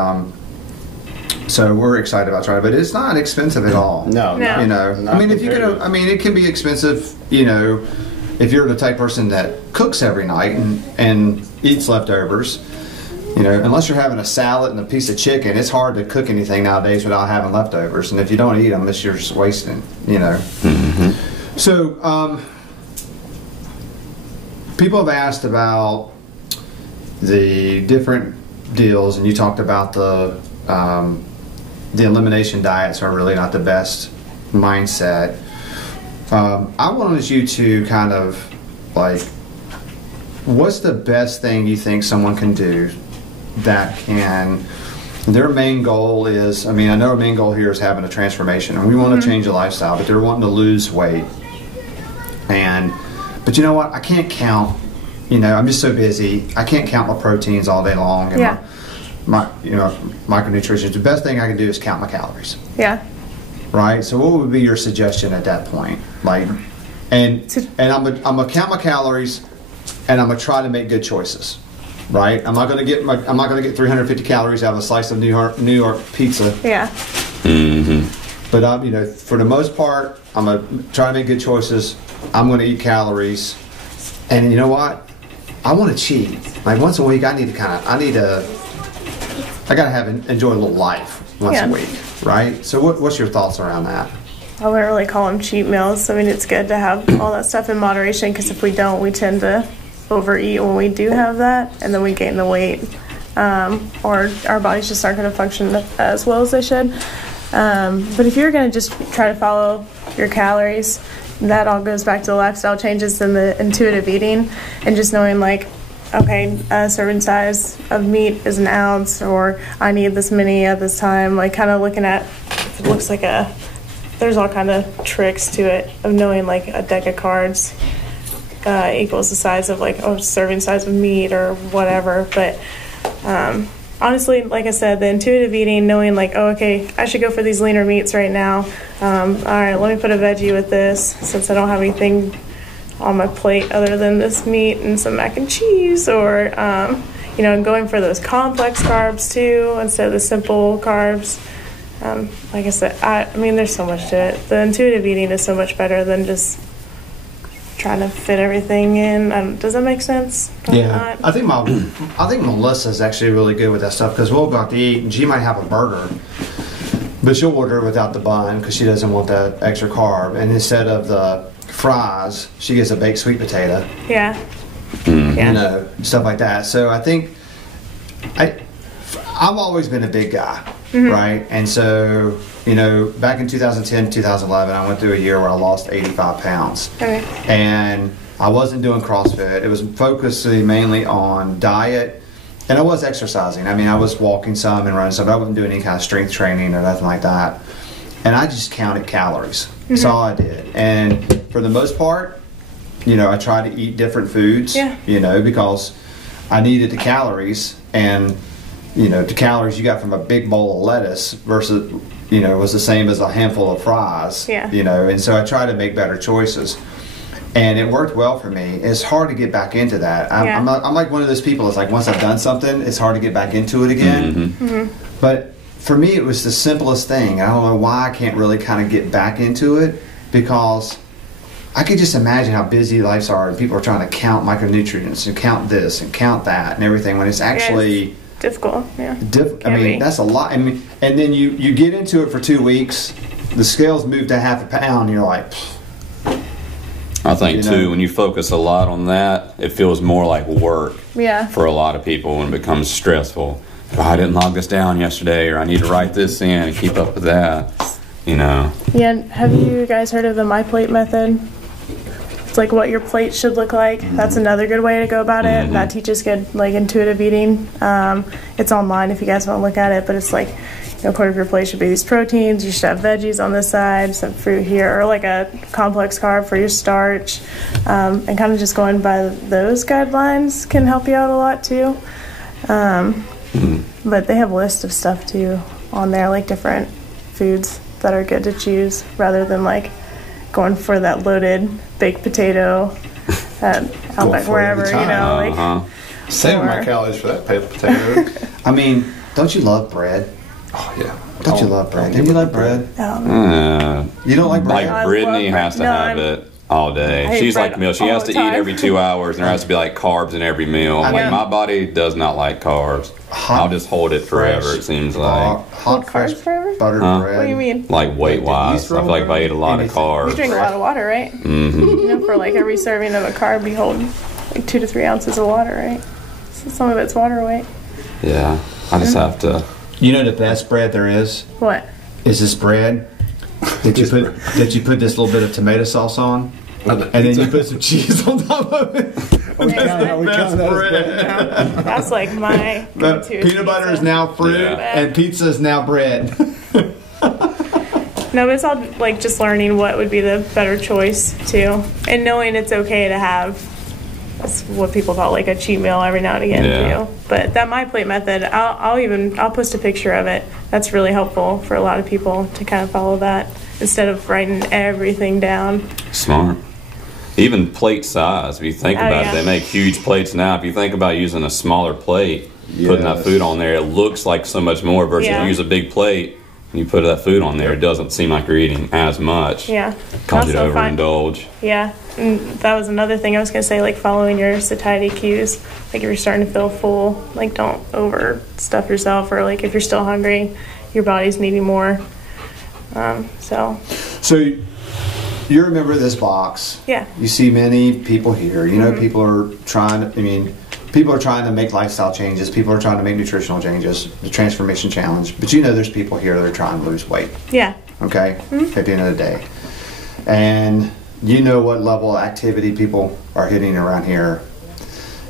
so we're excited about trying it. But it's not expensive at all. No. No. Not If you compared can, to- it can be expensive. If you're the type of person that cooks every night and eats leftovers. Unless you're having a salad and a piece of chicken, it's hard to cook anything nowadays without having leftovers. And if you don't eat them, you're just wasting. So people have asked about the different deals, and you talked about the elimination diets are really not the best mindset. I wanted you to kind of what's the best thing you think someone can do that can, their main goal is, I know our main goal here is having a transformation, and we want to change a lifestyle, but they're wanting to lose weight. But you know what? I can't count, I'm just so busy. I can't count my proteins all day long. And Yeah. my micronutrition. The best thing I can do is count my calories. Yeah. Right. So what would be your suggestion at that point? And I'm gonna count my calories, and I'm gonna try to make good choices. Right. I'm not gonna get 350 calories out of a slice of New York pizza. Yeah. But for the most part, I'm gonna try to make good choices. I'm gonna eat calories, and you know what? I want to cheat. Once a week, I gotta enjoy a little life once Yeah. a week, right? So what's your thoughts around that? I wouldn't really call them cheat meals. It's good to have all that stuff in moderation, because if we don't, we tend to overeat when we do have that, and then we gain the weight, or our bodies just aren't going to function as well as they should. But if you're going to just try to follow your calories, that all goes back to the lifestyle changes and the intuitive eating, and just knowing okay, a serving size of meat is an ounce, or I need this many at this time. Kind of looking at, if it looks like there's all kind of tricks to it of knowing a deck of cards equals the size of serving size of meat or whatever. But honestly, like I said, the intuitive eating, knowing okay, I should go for these leaner meats right now. All right, let me put a veggie with this, since I don't have anything on my plate other than this meat and some mac and cheese, or going for those complex carbs too instead of the simple carbs. Like I said, there's so much to it. The intuitive eating is so much better than just trying to fit everything in. Does that make sense? Probably not. I think Melissa's actually really good with that stuff, because we'll go out to eat and she might have a burger, but she'll order it without the bun because she doesn't want that extra carb. And instead of the fries, she gets a baked sweet potato. Yeah. You know, stuff like that. So I think I've always been a big guy, right? And so, you know, back in 2010, 2011, I went through a year where I lost 85 pounds. Okay. And I wasn't doing CrossFit. It was focusing mainly on diet. And I was exercising. I mean, I was walking some and running some, but I wasn't doing any kind of strength training or nothing like that. And I just counted calories. That's all I did. And for the most part, you know, I tried to eat different foods, you know, because I needed the calories. And, you know, the calories you got from a big bowl of lettuce versus, you know, was the same as a handful of fries, you know. And so I tried to make better choices. And it worked well for me. It's hard to get back into that. I'm like one of those people. It's like once I've done something, it's hard to get back into it again. But for me, it was the simplest thing. I don't know why I can't really kind of get back into it, because I could just imagine how busy lives are and people are trying to count micronutrients and count this and count that and everything when it's actually difficult. I mean, that's a lot. I mean, and then you get into it for 2 weeks, the scales move to half a pound, and you're like. I think, too, when you focus a lot on that, it feels more like work for a lot of people when it becomes stressful. Oh, I didn't log this down yesterday, or I need to write this in and keep up with that, you know. Yeah, have you guys heard of the My Plate method? It's like what your plate should look like. That's another good way to go about it. That teaches good, like, intuitive eating. It's online if you guys want to look at it, but it's like, you know, a quarter of your plate should be these proteins. You should have veggies on this side, some fruit here, or like a complex carb for your starch. And kind of just going by those guidelines can help you out a lot too. But they have a list of stuff too on there, like different foods that are good to choose, rather than like going for that loaded baked potato at Outback, wherever, you know. Like, saving my calories for that baked potato. I mean, don't you love bread? Oh, yeah. Don't you love bread? Don't you love bread? You don't like bread? Like Brittany has to have it all day. She's like Camille. She has to eat every 2 hours, and there has to be like carbs in every meal. Like my body does not like carbs. I'll just hold it forever. It seems like hot carbs forever? Buttered bread. What do you mean? like weight wise. I feel like if I ate a lot of carbs. You drink a lot of water, right? You know, for like every serving of a carb, you hold like 2 to 3 ounces of water, right? So some of it's water weight. Yeah, I just have to. You know the best bread there is? What? Is this bread that you put this little bit of tomato sauce on, and then you put some cheese on top of it. That's bread. That's like my go-to. Peanut butter is now fruit, and pizza is now bread. No, but it's all like just learning what would be the better choice too, and knowing it's okay to have. That's what people call like a cheat meal every now and again too. But that My Plate method, I'll post a picture of it. That's really helpful for a lot of people to kind of follow that instead of writing everything down. Smart. Even plate size, if you think about it, they make huge plates now. If you think about using a smaller plate, putting that food on there, it looks like so much more versus you use a big plate and you put that food on there, it doesn't seem like you're eating as much. Cause you to overindulge. And that was another thing I was going to say, like following your satiety cues. Like if you're starting to feel full, like don't overstuff yourself, or like if you're still hungry, your body's needing more. So you remember this box. You see many people here. You know, people are trying to make lifestyle changes. People are trying to make nutritional changes, the transformation challenge. But you know there's people here that are trying to lose weight. Okay? At the end of the day. And you know what level of activity people are hitting around here.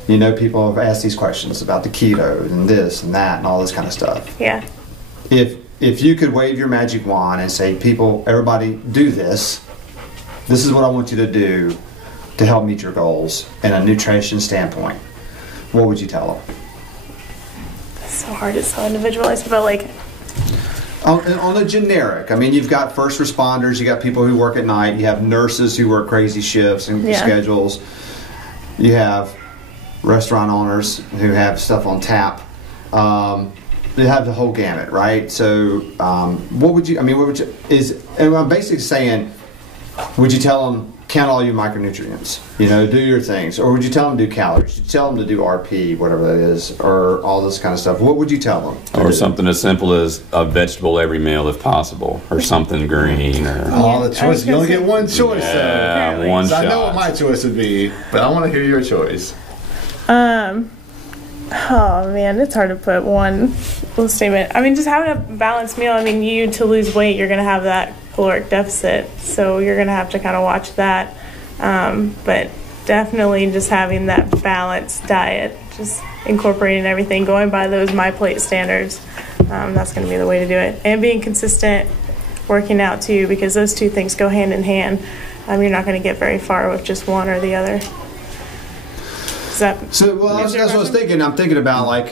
You know, people have asked these questions about the keto and this and that and all this kind of stuff. If you could wave your magic wand and say, everybody do this. This is what I want you to do to help meet your goals in a nutrition standpoint. What would you tell them? It's so hard. It's so individualized, but like on the generic, I mean, you've got first responders, you got people who work at night, you have nurses who work crazy shifts and schedules, you have restaurant owners who have stuff on tap. They have the whole gamut, right? So, I'm basically saying, would you tell them count all your micronutrients, do your things? Or would you tell them to do calories? Would you tell them to do RP, whatever that is, or all this kind of stuff? What would you tell them? Or something as simple as a vegetable every meal if possible, or something green. Or All the choices. You only get one choice. yeah, one So shot. I know what my choice would be, but I want to hear your choice. Oh man, it's hard to put one little statement. I mean, just having a balanced meal. I mean, to lose weight, you're going to have that caloric deficit, so you're going to have to kind of watch that. But definitely just having that balanced diet, just incorporating everything, going by those My Plate standards. That's going to be the way to do it, and being consistent, working out too, because those two things go hand in hand. You're not going to get very far with just one or the other. That's what I was thinking. I'm thinking about,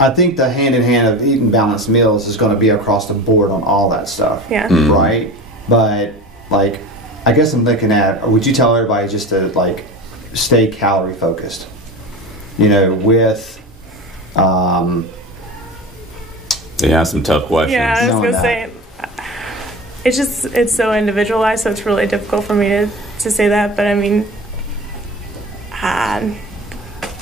I think the hand in hand of eating balanced meals is going to be across the board on all that stuff. Yeah. Right? But, I guess I'm thinking would you tell everybody just to, stay calorie focused? With, Yeah, some tough questions. Yeah, I was going to say, it's so individualized, so it's really difficult for me to say that, but I mean,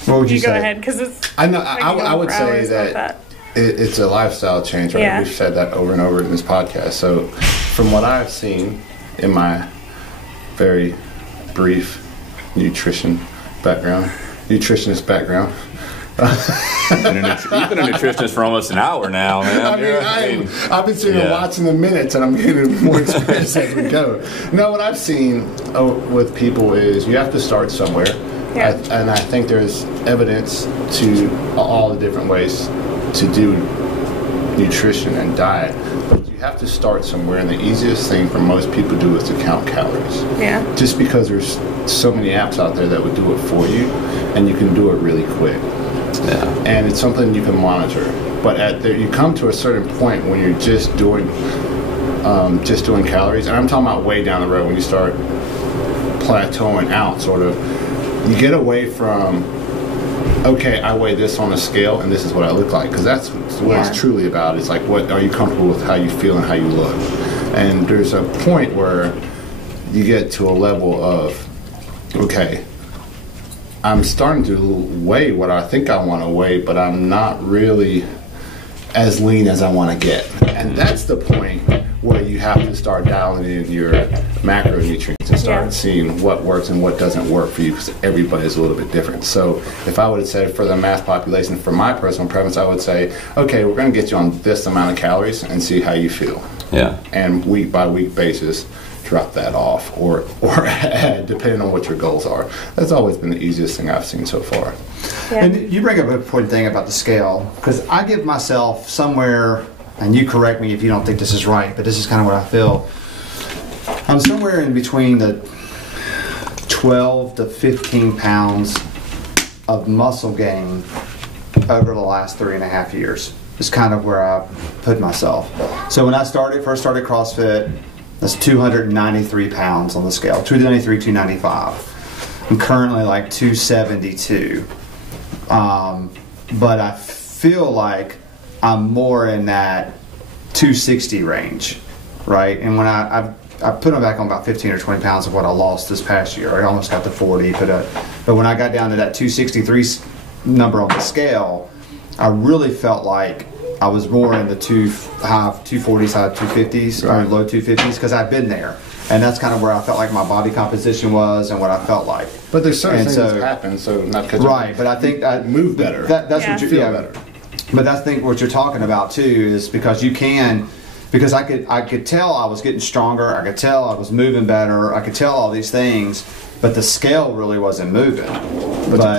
what would you say? Go ahead, because it's. I know. I would say that it's a lifestyle change. Right? Yeah. We've said that over and over in this podcast. So, from what I've seen in my very brief nutritionist background. You've been a nutritionist for almost an hour now, man. I've been sitting and watching the minutes, and I'm getting more experience as we go. No, what I've seen with people is you have to start somewhere. Yeah. And I think there's evidence to all the different ways to do nutrition and diet. But you have to start somewhere, and the easiest thing for most people to do is to count calories. Yeah. Just because there's so many apps out there that would do it for you, and you can do it really quick. Yeah. And it's something you can monitor. But you come to a certain point when you're just doing calories, and I'm talking about way down the road when you start plateauing out, sort of. You get away from, okay, I weigh this on a scale and this is what I look like, because that's what it's truly about. It's what are you comfortable with, how you feel and how you look. And there's a point where you get to a level of, okay, I'm starting to weigh what I think I want to weigh, but I'm not really as lean as I want to get. And that's the point where you have to start dialing in your macronutrients and start seeing what works and what doesn't work for you, because everybody's a little bit different. So if I would have said for the mass population, for my personal preference, I would say, okay, we're going to get you on this amount of calories and see how you feel. Yeah. And week by week basis, drop that off or add, depending on what your goals are. That's always been the easiest thing I've seen so far. Yeah. And you bring up a important thing about the scale, because I give myself somewhere, and you correct me if you don't think this is right, but this is kind of what I feel. I'm somewhere in between the 12 to 15 pounds of muscle gain over the last 3.5 years. Is kind of where I put myself. So when I first started CrossFit, that's 293 pounds on the scale, 293, 295. I'm currently 272. But I feel like I'm more in that 260 range, right? And when I put them back on about 15 or 20 pounds of what I lost this past year. I almost got to 40, but when I got down to that 263 number on the scale, I really felt like I was more in the high 240s, high 250s, or low 250s, because I've been there. And that's kind of where I felt like my body composition was and what I felt like. But there's certain things that happen, so not because right. But I think I move better. That's what you feel better. But that's what you're talking about too, is because you can. Because I could tell I was getting stronger. I could tell I was moving better. I could tell all these things, but the scale really wasn't moving. But the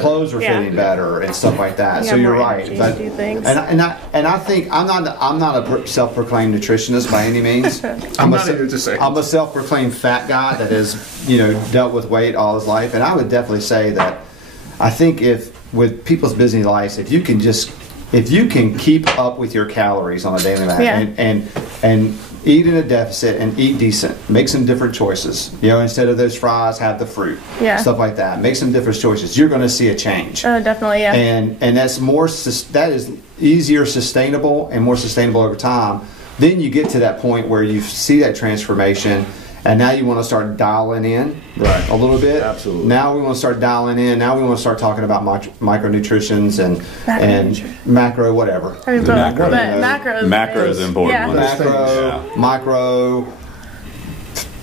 clothes were fitting better and stuff like that. So you're right. But, and I think I'm not a self-proclaimed nutritionist by any means. I'm a self-proclaimed fat guy that has dealt with weight all his life, and I would definitely say that I think with people's busy lives, if you can keep up with your calories on a daily basis and eat in a deficit and eat decent, make some different choices. Instead of those fries, have the fruit. Stuff like that. Make some different choices. You're going to see a change. Definitely, yeah. And that is easier, sustainable, and more sustainable over time. Then you get to that point where you see that transformation, And now you want to start dialing in Right. a little bit. Absolutely. Now we want to start dialing in. Now we want to start talking about micronutritions and macro whatever. I mean, Macro. macros is important. Yeah. one. Macro,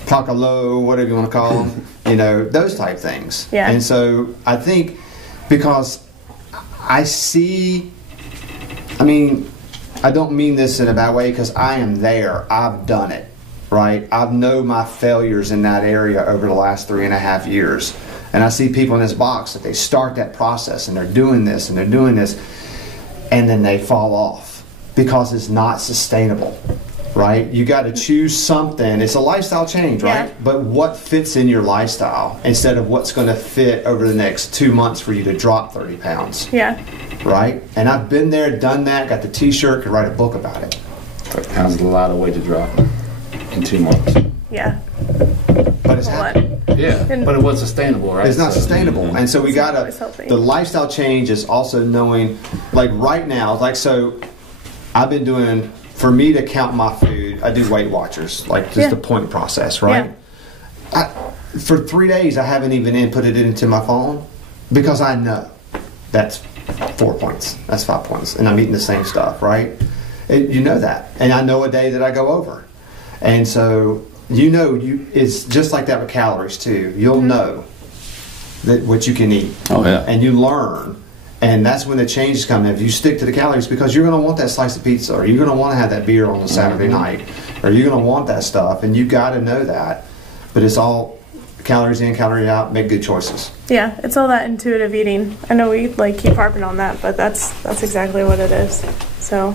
micro, low, whatever you want to call them. You know, those type things. Yeah. And so I think because I see, I mean, I don't mean this in a bad way because I am there. I've done it, right? I've known my failures in that area over the last 3.5 years. And I see people in this box that they start that process and they're doing this and they're doing this and then they fall off because it's not sustainable, right? You got to choose something. It's a lifestyle change, right? Yeah. But what fits in your lifestyle instead of what's going to fit over the next 2 months for you to drop 30 pounds. Yeah. Right? And I've been there, done that, got the t-shirt, could write a book about it. 30 pounds is a lot of weight to drop in 2 months. Yeah. But it's A happening. lot. Yeah, but it was sustainable, right? It's not sustainable. And so we not gotta, always healthy. the lifestyle change is also knowing, like right now, like so I've been doing, for me to count my food, I do Weight Watchers, like just Yeah. the point process, right? For 3 days I haven't even inputted it into my phone because I know that's 4 points, that's 5 points, and I'm eating the same stuff, right? You know that. And I know a day that I go over. And so it's just like that with calories too. You'll know that what you can eat. Oh, yeah. And you learn. And that's when the changes come. If you stick to the calories, because you're going to want that slice of pizza, or you're going to want to have that beer on a Saturday night, or you're going to want that stuff, and you got to know that. But it's all calories in, calories out. Make good choices. Yeah, it's all that intuitive eating. I know we like keep harping on that, but that's exactly what it is. So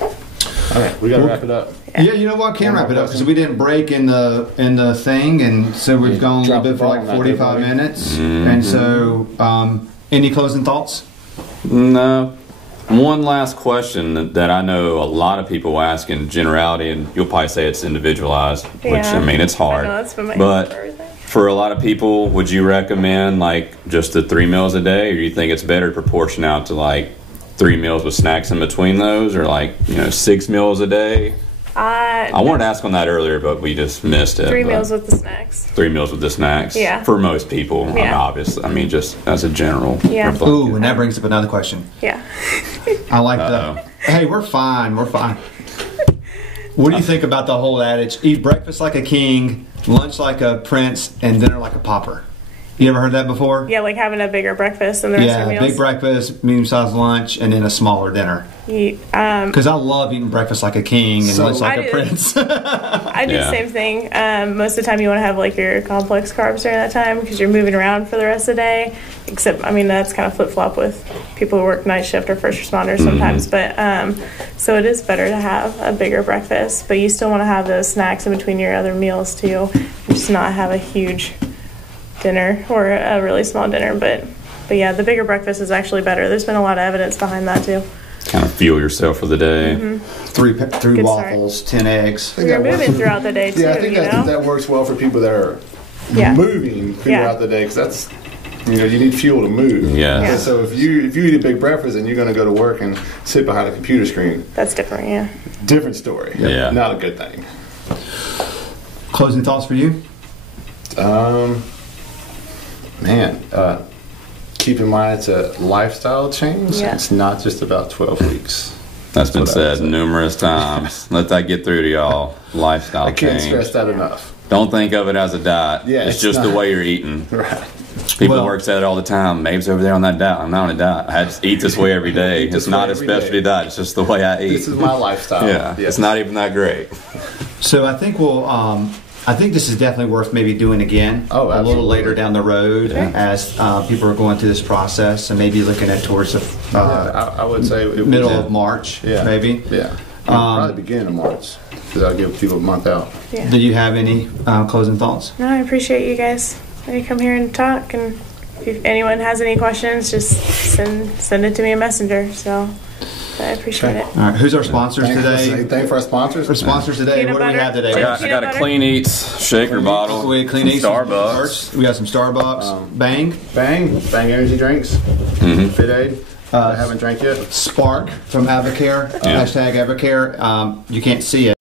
All right, we got to wrap it up. Yeah, you know what? Can wrap it up because we didn't break in the thing, and so we've gone a little bit for like 45 minutes. And so, any closing thoughts? No. One last question that I know a lot of people ask in generality, and you'll probably say it's individualized, which, Yeah. I mean, it's hard. I know, that's been my but answer for everything. for a lot of people, would you recommend like just the 3 meals a day, or do you think it's better to proportion out to like 3 meals with snacks in between those, or like 6 meals a day? I wanted to ask on that earlier, but we just missed it. 3 but meals with the snacks. 3 meals with the snacks. Yeah. For most people, Yeah. obviously. I mean, just as a general. Yeah. reflection. Ooh, and that brings up another question. Yeah. I like Uh-oh. that. Hey, we're fine. We're fine. What do you think about the whole adage? Eat breakfast like a king, lunch like a prince, and dinner like a pauper. You ever heard that before? Yeah, like having a bigger breakfast than the rest of your Yeah, meals. big breakfast, medium-sized lunch, and then a smaller dinner. Because I love eating breakfast like a king and lunch like I a do. prince. I do Yeah. the same thing. Most of the time you want to have like your complex carbs during that time because you're moving around for the rest of the day. Except, I mean, that's kind of flip-flop with people who work night shift or first responders sometimes. But so it is better to have a bigger breakfast, but you still want to have those snacks in between your other meals too. Just not have a huge dinner or a really small dinner. But yeah, the bigger breakfast is actually better. There's been a lot of evidence behind that too. Kind of fuel yourself for the day. three Good waffles, 10 eggs. You're moving throughout the day too. Yeah, I think that works well for people that are Yeah. moving throughout the day, because that's, you need fuel to move. Yeah. And so if you eat a big breakfast and you're going to go to work and sit behind a computer screen, That's different, yeah. different story. Yeah. Not a good thing. Closing thoughts for you? Keep in mind it's a lifestyle change. Yeah. It's not just about 12 weeks. That's been what I would said say. numerous times. Let that get through to y'all. Lifestyle I can't change. stress that enough. Don't think of it as a diet. Yeah, it's it's just the not. way you're eating. Right. People Well- work at it all the time. Maeve's over there on that diet. I'm not on a diet. I just eat this way every day. Eat this It's not way a every specialty day. diet. It's just the way I eat. This is my lifestyle. yeah, Yes. it's not even that great. So I think I think this is definitely worth maybe doing again Oh, a little absolutely. later down the road as people are going through this process and maybe looking at towards the I would say it middle was of March, Yeah. maybe. Yeah. Probably beginning of March, because I'll give people a month out. Yeah. Do you have any closing thoughts? No, I appreciate you guys. You come here and talk, and if anyone has any questions, just send it to me in Messenger. So I appreciate it. All right, who's our sponsors today? Thank for our sponsors. Our sponsors today. Peanut What do we butter. have today? I got Peanut a butter? Clean Eats shaker bottle. We clean Eats, Starbucks. We got some Starbucks. Bang. Bang energy drinks. Fit Aid. I haven't drank yet. Spark from Avocare. Yeah. Hashtag Avocare. You can't see it.